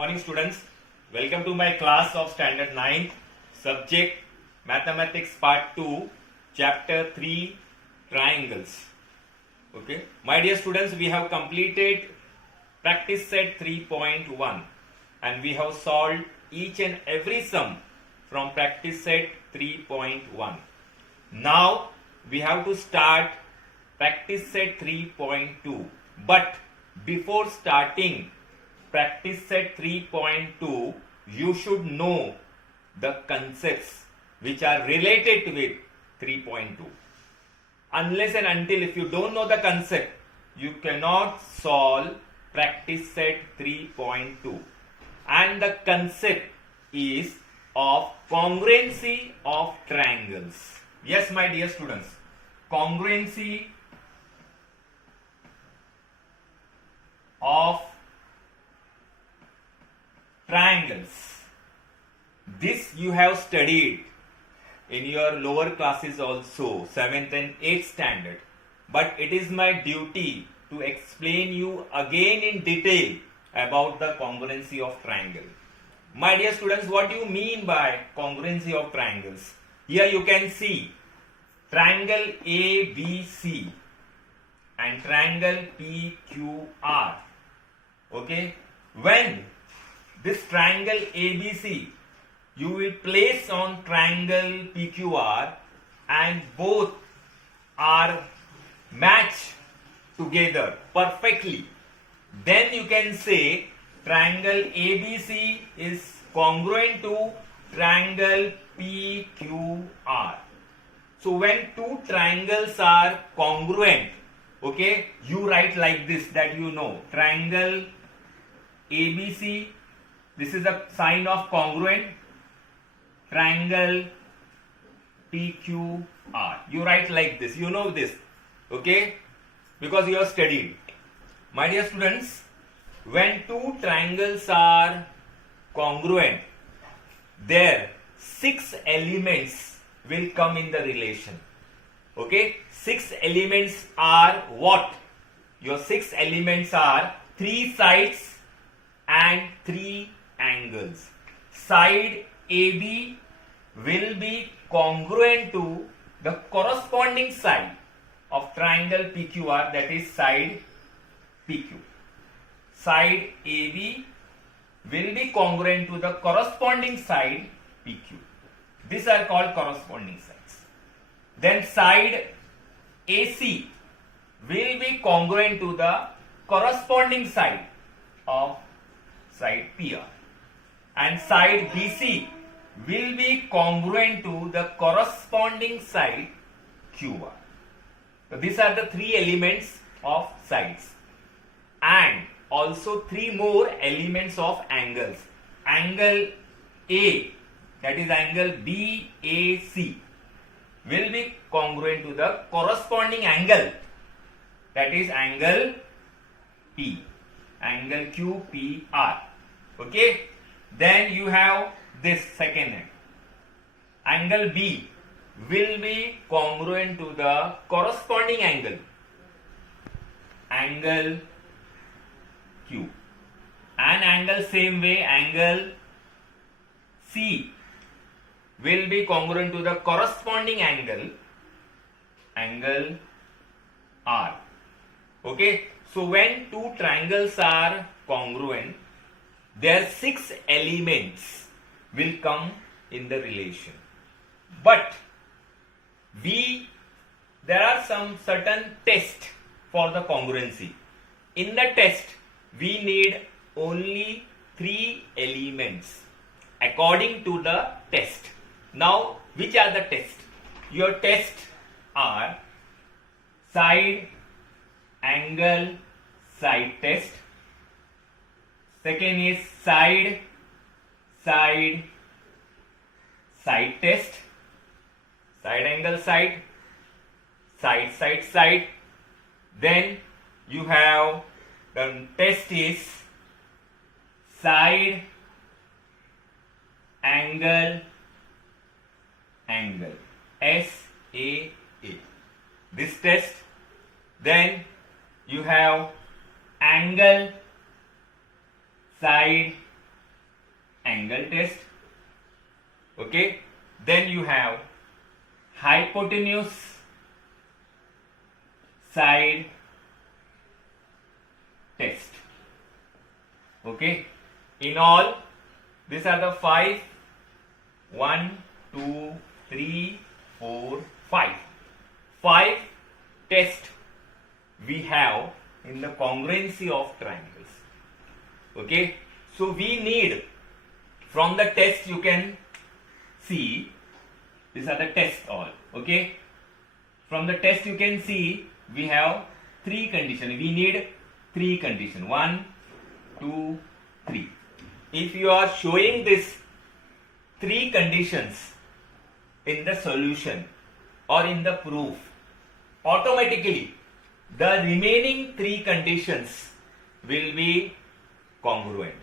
morning students. Welcome to my class of standard 9th, subject mathematics part 2, chapter 3, triangles. Okay, my dear students, we have completed practice set 3.1 and we have solved each and every sum from practice set 3.1. Now we have to start practice set 3.2, but before starting practice set 3.2, you should know the concepts which are related with 3.2. Unless and until if you don't know the concept, you cannot solve practice set 3.2. And the concept is of congruency of triangles. Yes, my dear students, congruency of triangles. This you have studied in your lower classes also, 7th and 8th standard. But it is my duty to explain you again in detail about the congruency of triangle. My dear students, what do you mean by congruency of triangles? Here you can see triangle ABC and triangle PQR. Okay, when this triangle ABC you will place on triangle PQR and both are matched together perfectly, then you can say triangle ABC is congruent to triangle PQR. So when two triangles are congruent, okay, you write like this, that you know triangle ABC, this is a sign of congruent, triangle PQR. You write like this, you know this, okay, because you have studied. My dear students, when two triangles are congruent, their 6 elements will come in the relation. Okay, 6 elements are what? Your 6 elements are 3 sides and 3 angles. Side AB will be congruent to the corresponding side of triangle PQR, that is side PQ. Side AB will be congruent to the corresponding side PQ. These are called corresponding sides. Then side AC will be congruent to the corresponding side of side PR. And side BC will be congruent to the corresponding side QR. So these are the 3 elements of sides. And also 3 more elements of angles. Angle A, that is angle BAC, will be congruent to the corresponding angle, that is angle P, angle QPR. Okay, then you have this second angle B will be congruent to the corresponding angle, angle Q, and angle same way, angle C will be congruent to the corresponding angle, angle R. Okay, so when two triangles are congruent, their 6 elements will come in the relation. But there are some certain tests for the congruency. In the test, we need only 3 elements according to the test. Now, which are the tests? Your tests are side angle side test. Second is side test, side angle side, side. Then you have the test is side angle SAA. This test. Then you have angle side angle test. Okay, then you have hypotenuse side test. Okay, in all, these are the 5. 1, 2, 3, 4, 5. 5 tests we have in the congruency of triangles. Okay, so we need, from the test you can see, these are the tests all. Okay, from the test you can see we have 3 conditions. We need 3 conditions. 1, 2, 3. If you are showing this 3 conditions in the solution or in the proof, automatically the remaining 3 conditions will be congruent.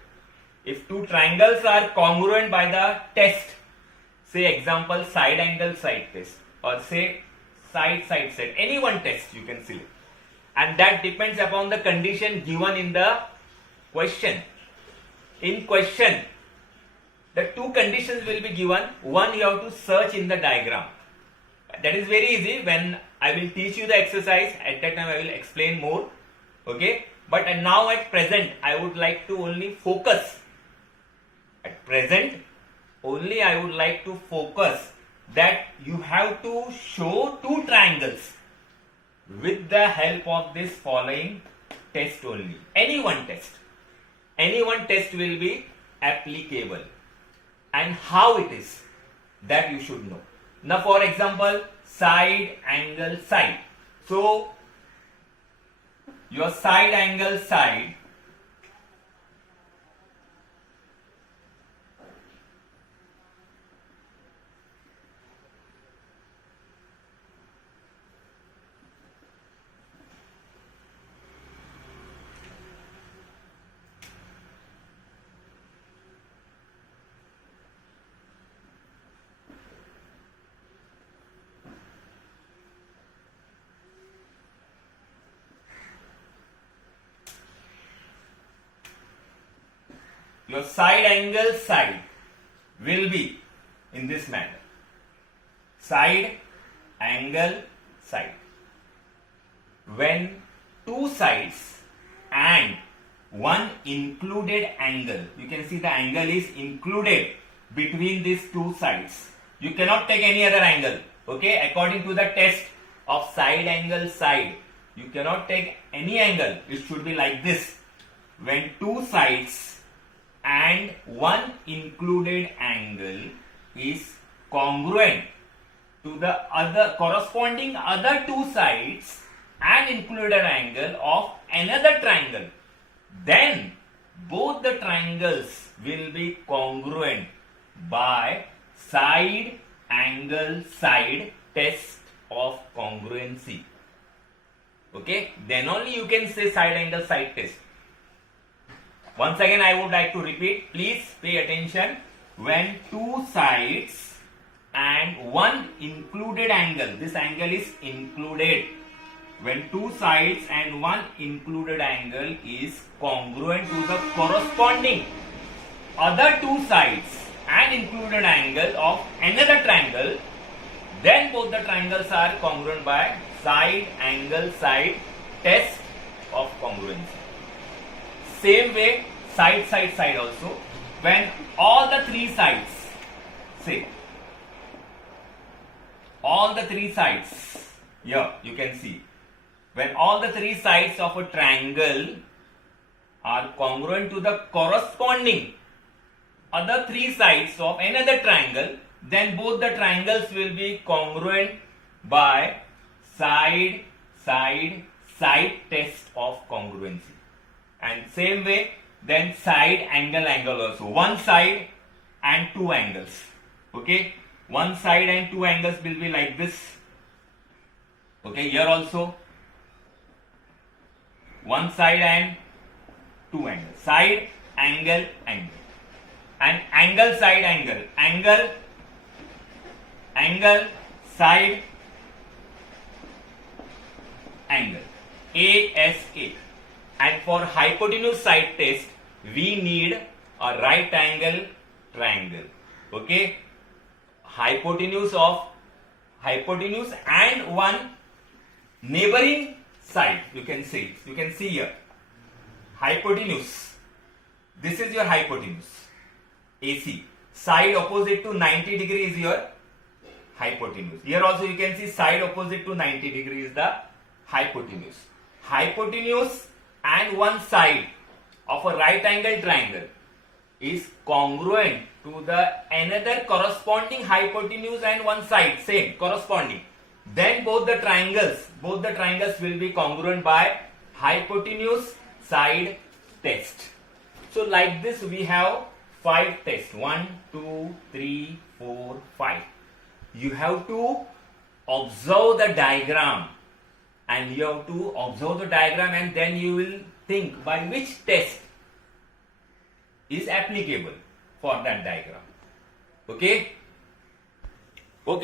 If 2 triangles are congruent by the test, say example side angle side test, or say side set, any one test you can select, and that depends upon the condition given in the question. In question, the 2 conditions will be given. One you have to search in the diagram. That is very easy. When I will teach you the exercise, at that time I will explain more. Okay, but now at present I would like to only focus. At present only I would like to focus that you have to show 2 triangles with the help of this following test only. Any one test will be applicable, and how it is, that you should know. Now for example, side angle side. So your side angle side, your side angle side will be in this manner. Side angle side. When 2 sides and one included angle, you can see the angle is included between these 2 sides. You cannot take any other angle. Okay, according to the test of side angle side, you cannot take any angle. It should be like this. When 2 sides and one included angle is congruent to the other corresponding other 2 sides and included angle of another triangle, then both the triangles will be congruent by side angle side test of congruency. Okay, then only you can say side angle side test. Once again I would like to repeat, please pay attention. When 2 sides and one included angle, this angle is included. When 2 sides and one included angle is congruent to the corresponding other 2 sides and included angle of another triangle, then both the triangles are congruent by side angle side test of congruency. Same way, side also. When all the 3 sides, say, all the 3 sides, here you can see, when all the 3 sides of a triangle are congruent to the corresponding other 3 sides of another triangle, then both the triangles will be congruent by side test of congruency. And same way, then side angle also. One side and 2 angles. Okay, one side and 2 angles will be like this. Okay, here also one side and 2 angles. Side angle and angle side angle side angle, ASA. And for hypotenuse side test, we need a right angle triangle. Okay, hypotenuse and one neighboring side. You can see here hypotenuse. This is your hypotenuse AC. Side opposite to 90 degree is your hypotenuse. Here also you can see side opposite to 90 degree is the hypotenuse. Hypotenuse and one side of a right angle triangle is congruent to the another corresponding hypotenuse and one side, same corresponding. Then both the triangles will be congruent by hypotenuse side test. So like this we have 5 tests. 1, 2, 3, 4, 5. You have to observe the diagram and then you will think by which test is applicable for that diagram. Okay,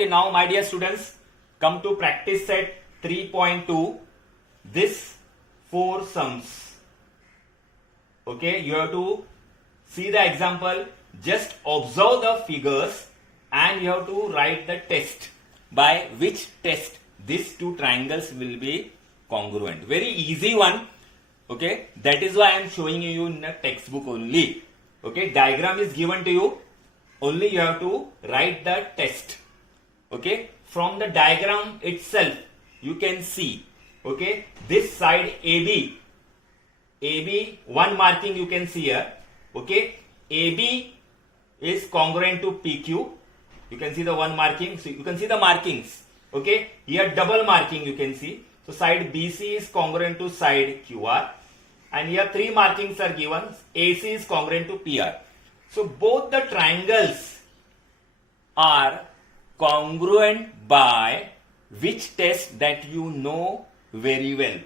now my dear students, come to practice set 3.2. This 4 sums. Okay, you have to see the example, just observe the figures and you have to write the test by which test these two triangles will be congruent. Very easy one. Okay, that is why I am showing you in the textbook only. Okay, diagram is given to you, only you have to write the test. Okay, from the diagram itself you can see, okay, this side AB, one marking you can see here. Okay, AB is congruent to PQ. You can see the one marking, so you can see the markings. Okay, here double marking you can see. So side BC is congruent to side QR, and here 3 markings are given. AC is congruent to PR. So both the triangles are congruent by which test that you know very well.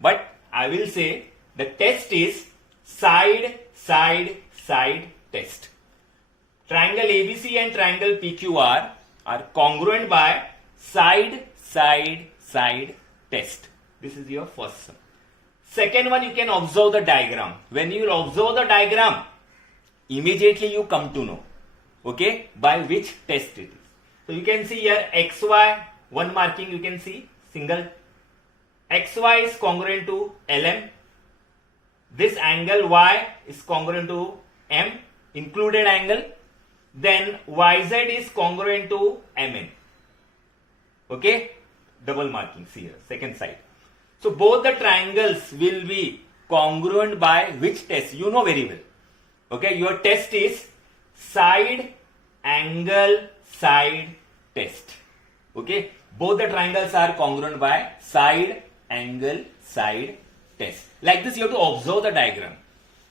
But I will say the test is side test. Triangle ABC and triangle PQR are congruent by side test. This is your first sum. Second one, you can observe the diagram. When you will observe the diagram, immediately you come to know, okay, by which test it is. So you can see here XY, one marking you can see, single. XY is congruent to LM. This angle Y is congruent to M, included angle. Then YZ is congruent to MN. Okay, double markings here, second side. So both the triangles will be congruent by which test? You know very well. Okay, your test is side angle side test. Okay, both the triangles are congruent by side angle side test. Like this you have to observe the diagram.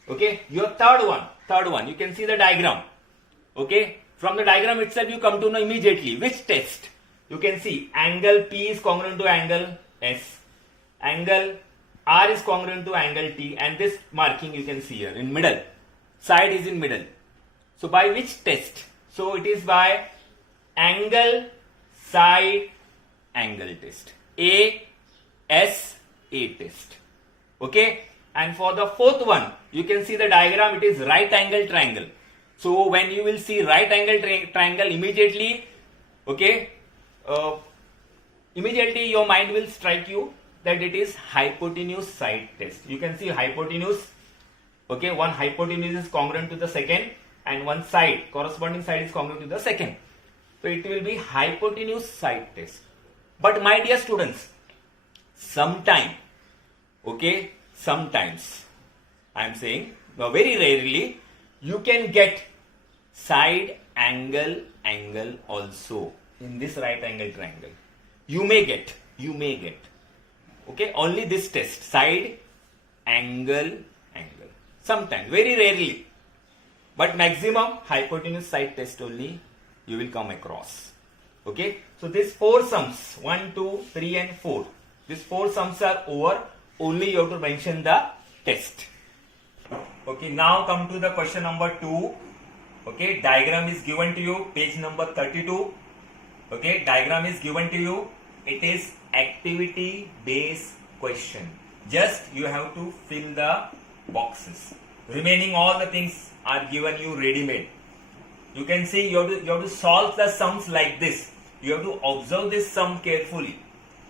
Okay, your third one, you can see the diagram. Okay, from the diagram itself you come to know immediately which test. You can see angle P is congruent to angle S, angle R is congruent to angle T, and this marking you can see here in middle, side is in middle. So by which test? So it is by angle side angle test, ASA test. Okay, and for the fourth one you can see the diagram, it is right angle triangle. So when you will see right angle triangle, immediately, okay, immediately your mind will strike you that it is hypotenuse side test. You can see hypotenuse, okay, one hypotenuse is congruent to the second and one side, corresponding side is congruent to the second. So it will be hypotenuse side test. But my dear students, sometimes I am saying, very rarely, you can get side angle also in this right angle triangle. You may get. Okay, only this test, side angle. Sometimes, very rarely. But maximum hypotenuse side test only you will come across. Okay, so these 4 sums, 1, 2, 3 and 4. These 4 sums are over. Only you have to mention the test. Okay, now come to the question number 2. Okay, diagram is given to you, page number 32. Okay, diagram is given to you. It is activity based question. Just you have to fill the boxes. Remaining all the things are given you ready made. You can see you have to solve the sums like this. You have to observe this sum carefully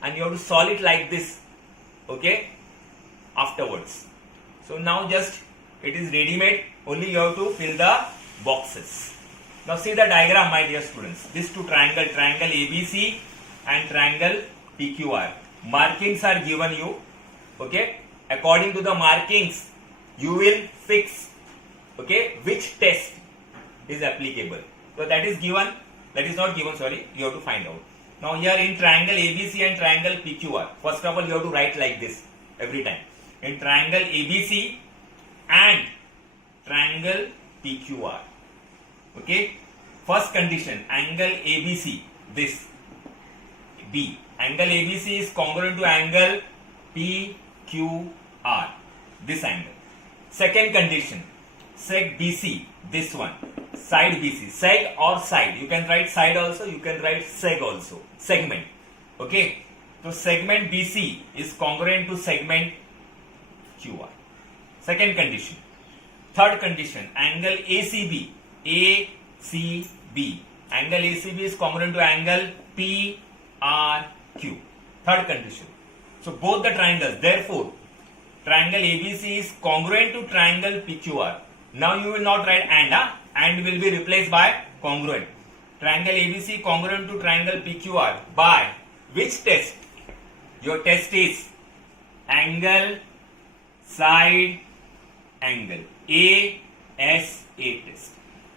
and you have to solve it like this. Okay, afterwards. So now just it is ready made, only you have to fill the boxes. Now see the diagram, my dear students. These two triangle ABC and triangle PQR. Markings are given you. Okay, according to the markings you will fix, okay, which test is applicable. So that is given, that is not given, sorry, you have to find out. Now here in triangle ABC and triangle PQR, first of all you have to write like this every time. In triangle ABC and triangle PQR. Okay, first condition, angle ABC, this B. Angle ABC is congruent to angle PQR, this angle. Second condition, seg BC, this one, side BC, seg or side. You can write side also, you can write seg also, segment. Okay, so segment BC is congruent to segment QR. Second condition. Third condition, angle ACB, angle ACB is congruent to angle PRQ. Third condition. So both the triangles, therefore, triangle ABC is congruent to triangle PQR. Now you will not write and will be replaced by congruent. Triangle ABC congruent to triangle PQR by which test? Your test is angle side angle, ASA test.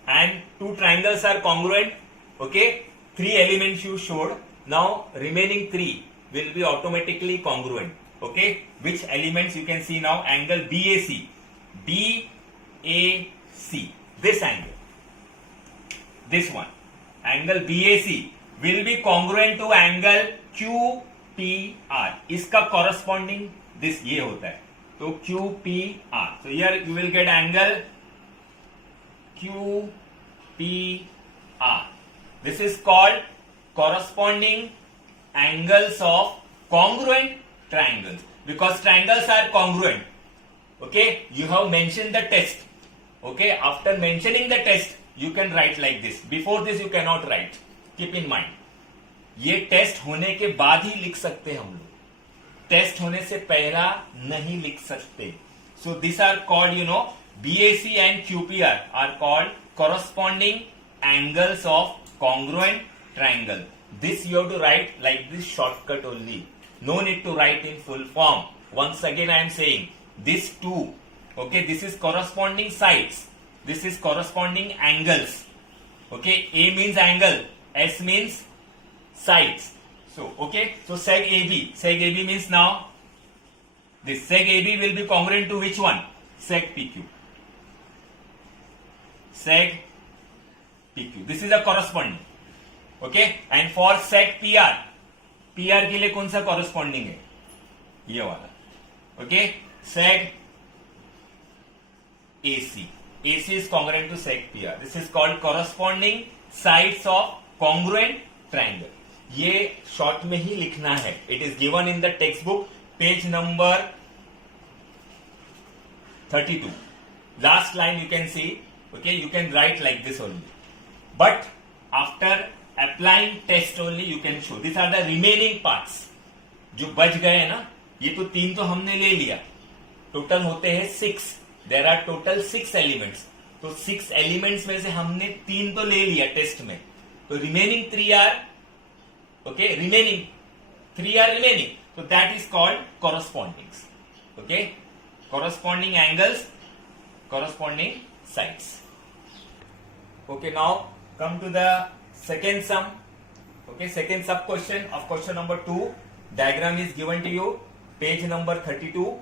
And two triangles are congruent. Okay, three elements you showed. Now remaining three will be automatically congruent. Okay, which elements you can see now? Angle BAC, this angle, this one, angle BAC will be congruent to angle QPR. इसका corresponding this ये होता है, तो QPR. So here you will get angle QPR. This is called corresponding angles of congruent triangles, because triangles are congruent. Okay, you have mentioned the test. Okay, after mentioning the test you can write like this. Before this you cannot write. Keep in mind, ये test होने के बाद ही लिख सकते हम लोग, test होने से पहला नहीं लिख सकते. So these are called, you know, BAC and QPR are called corresponding angles of congruent triangle. This you have to write like this shortcut only. No need to write in full form. Once again I am saying, these two, okay, this is corresponding sides, this is corresponding angles. Okay, A means angle, S means sides. So, okay, so seg AB means now this seg AB will be congruent to which one? Seg PQ. Seg PQ. This is a corresponding. Okay, and for seg PR के लिए कौन सा corresponding है? ये वाला. Okay, seg AC is congruent to seg PR. This is called corresponding sides of congruent triangle. ये short में ही लिखना है. It is given in the textbook, page number 32. Last line you can see. Okay, you can write like this only. But after applying test only you can show. These are the remaining parts. जो बच गए ना, ये तो 3 तो हमने ले लिया. टोटल होते हैं 6. There are total 6 elements. तो 6 elements में से हमने 3 तो ले लिया टेस्ट में. तो remaining 3 are, okay, remaining 3 are remaining. So that is called correspondings. Okay, corresponding angles, corresponding sides. Okay, now come to the second sum. Okay, second sub question of question number 2. Diagram is given to you, page number 32.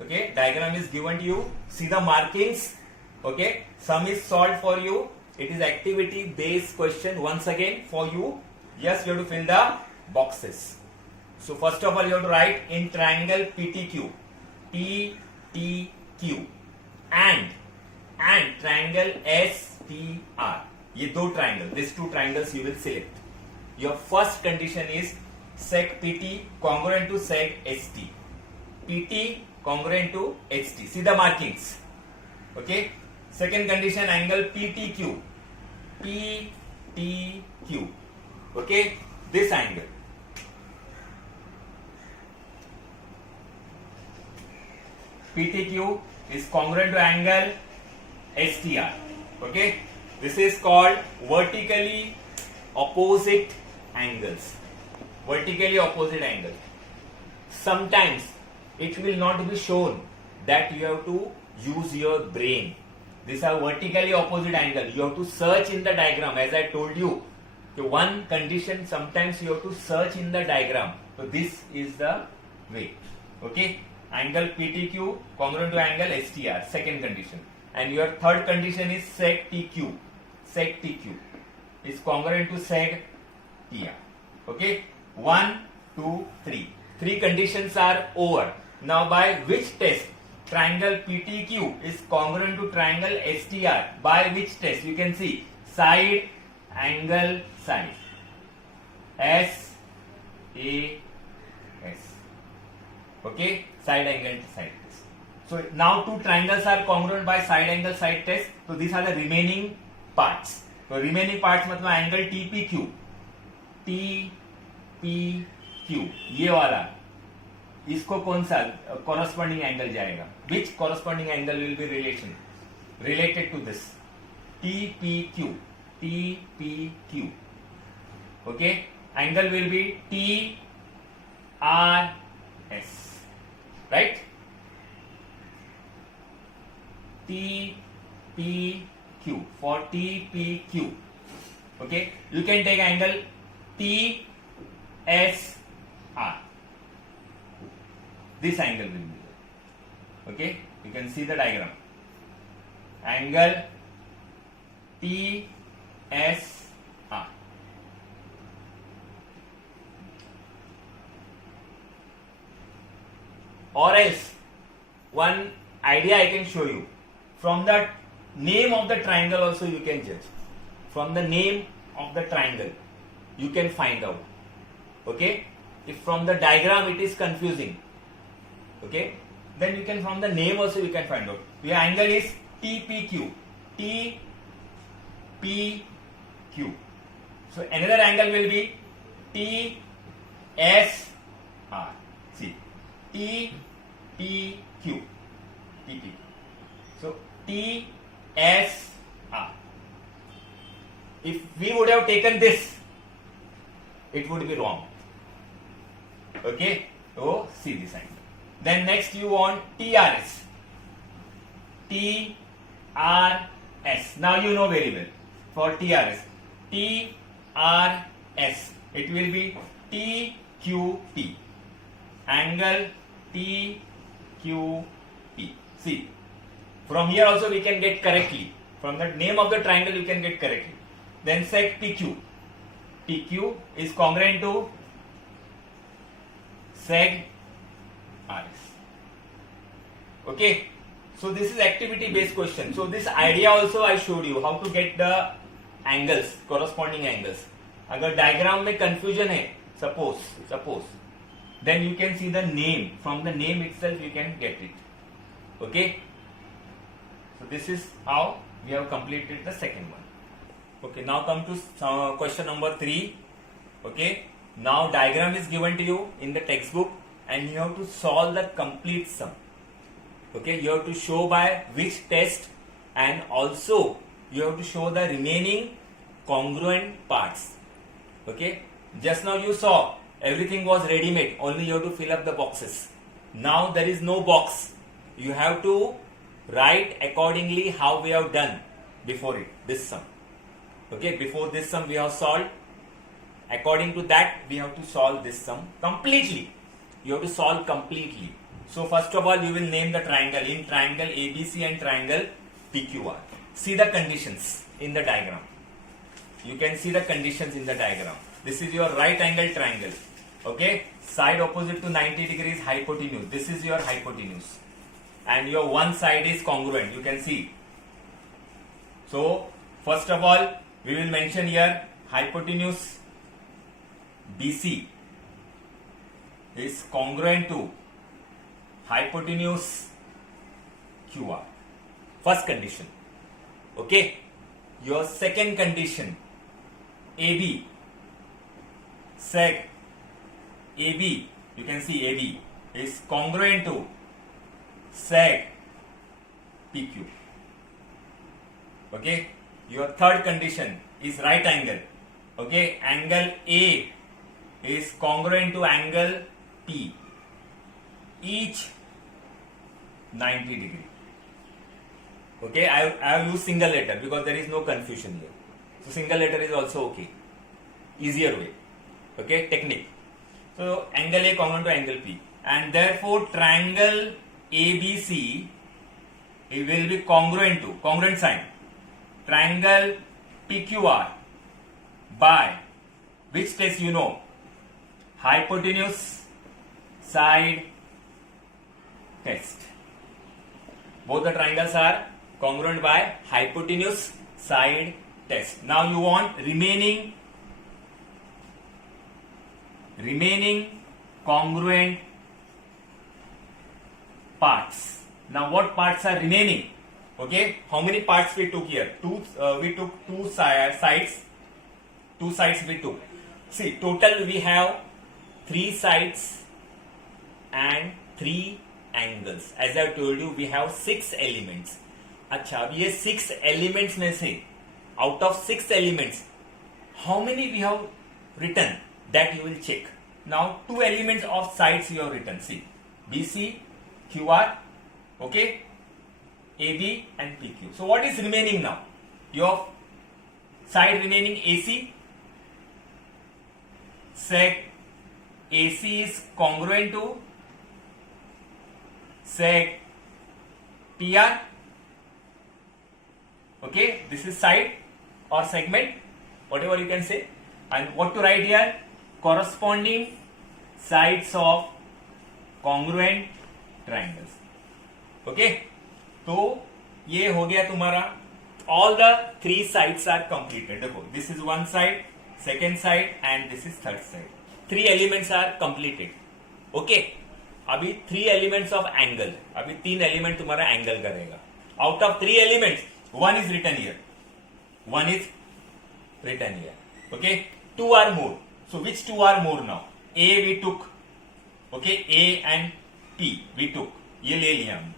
Okay, diagram is given to you. See the markings. Okay, sum is solved for you. It is activity based question once again for you. Yes, you have to fill the boxes. So first of all you have to write in triangle PTQ and triangle SPR. ये दो triangle, these two triangles you will select. Your first condition is sec PT congruent to sec ST. PT congruent to HT. See the markings. Okay. Second condition, angle PTQ PTQ. Okay, this angle. PTQ is congruent to angle STR. Okay, this is called vertically opposite angles. Vertically opposite angle. Sometimes it will not be shown that you have to use your brain. These are vertically opposite angle. You have to search in the diagram. As I told you, the one condition sometimes you have to search in the diagram. So this is the way. Okay, angle PTQ congruent to angle STR. Second condition. And your third condition is sec TQ. Sec TQ is congruent to sec TR. Okay, 1, 2, 3. Three conditions are over. Now by which test triangle PTQ is congruent to triangle STR? By which test? You can see side angle side. SAS. Okay, side angle side test. So now two triangles are congruent by side angle side test. So these are the remaining parts. So remaining parts मतलब angle TPQ. TPQ ये वाला इसको कौन सा corresponding angle जाएगा? Which corresponding angle will be related to this? TPQ. TPQ. Okay, angle will be TRS. Right? TPQ. For TPQ. Okay, you can take angle TSR. This angle will be there. Okay, you can see the diagram. Angle TSR. Or else, one idea I can show you. From the name of the triangle also you can judge. From the name of the triangle you can find out. Okay, if from the diagram it is confusing, okay, then you can from the name also you can find out. The angle is TPQ. TPQ. So another angle will be TSR. See, TPQ. TPQ. So TSR. If we would have taken this, it would be wrong. Okay, so see this angle. Then next you want TRS. TRS. Now you know very well. For TRS. TRS. It will be TQP. Angle TQP. See. From here also we can get correctly. From the name of the triangle you can get correctly. Then sec TQ. TQ is congruent to seg RS. Okay, so this is activity based question. So this idea also I showed you how to get the angles, corresponding angles. अगर diagram में confusion है, suppose, then you can see the name. From the name itself you can get it. Okay, so this is how we have completed the second one. Okay, now come to question number 3. Okay, now diagram is given to you in the textbook and you have to solve the complete sum. Okay, you have to show by which test and also you have to show the remaining congruent parts. Okay, just now you saw everything was ready made, only you have to fill up the boxes. Now there is no box. You have to write accordingly how we have done before it, this sum. Okay, before this sum we have solved. According to that we have to solve this sum completely. You have to solve completely. So first of all you will name the triangle. In triangle ABC and triangle PQR. See the conditions in the diagram. You can see the conditions in the diagram. This is your right angle triangle. Okay, side opposite to 90 degrees hypotenuse. This is your hypotenuse. And your one side is congruent. You can see. So first of all we will mention here hypotenuse BC is congruent to hypotenuse QR. First condition. Okay. your second condition AB sec AB, you can see AB is congruent to sec PQ. Okay, your third condition is right angle. Okay, angle A is congruent to angle P, each 90 degree. Okay, I have used single letter because there is no confusion here. So single letter is also okay, easier way. Okay, technique. So angle A congruent to angle P, and therefore triangle ABC, it will be congruent to, congruent sign, triangle PQR by which test you know? Hypotenuse side test. Both the triangles are congruent by hypotenuse side test. Now you want remaining congruent parts. Now what parts are remaining? Okay, how many parts we took here? We took two sides. Two sides we took. See, total we have 3 sides and 3 angles. As I told you, we have 6 elements. अच्छा, अब ये 6 elements में से out of 6 elements, how many we have written? That you will check. Now 2 elements of sides you have written. See, BC, QR, okay, AB and PQ. So what is remaining now? Your side remaining AC. Sec AC is congruent to sec PR. Okay, this is side or segment, whatever you can say. And what to write here? Corresponding sides of congruent triangles. Okay, तो ये हो गया तुम्हारा. All the 3 sides are completed. देखो, this is one side, second side and this is third side. 3 elements are completed. Okay, अभी 3 elements of angle. अभी 3 element तुम्हारा angle करेगा. Out of 3 elements, one is written here. One is written here. Okay, 2 are more. So which 2 are more now? A we took. Okay, A and P we took. ये ले लिया हमने.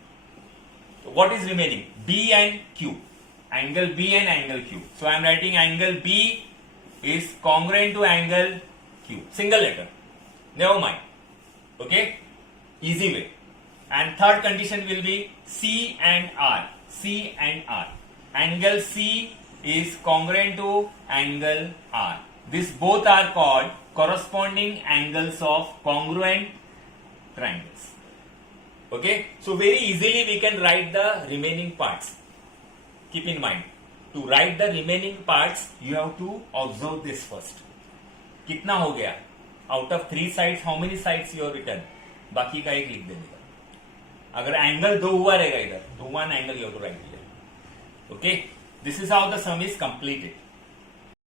So what is remaining? B and Q. Angle B and angle Q. So I am writing angle B is congruent to angle Q. Single letter. Never mind. Okay? Easy way. And third condition will be C and R. C and R. Angle C is congruent to angle R. These both are called corresponding angles of congruent triangles. Okay? So very easily we can write the remaining parts. Keep in mind, to write the remaining parts, you have to observe this first. कितना हो गया? Out of 3 sides, how many sides you have written? बाकी का एक लिख देने का. अगर एंगल 2 हुआ रहेगा इधर, तो 1 angle you have to write here. Okay, this is how the sum is completed.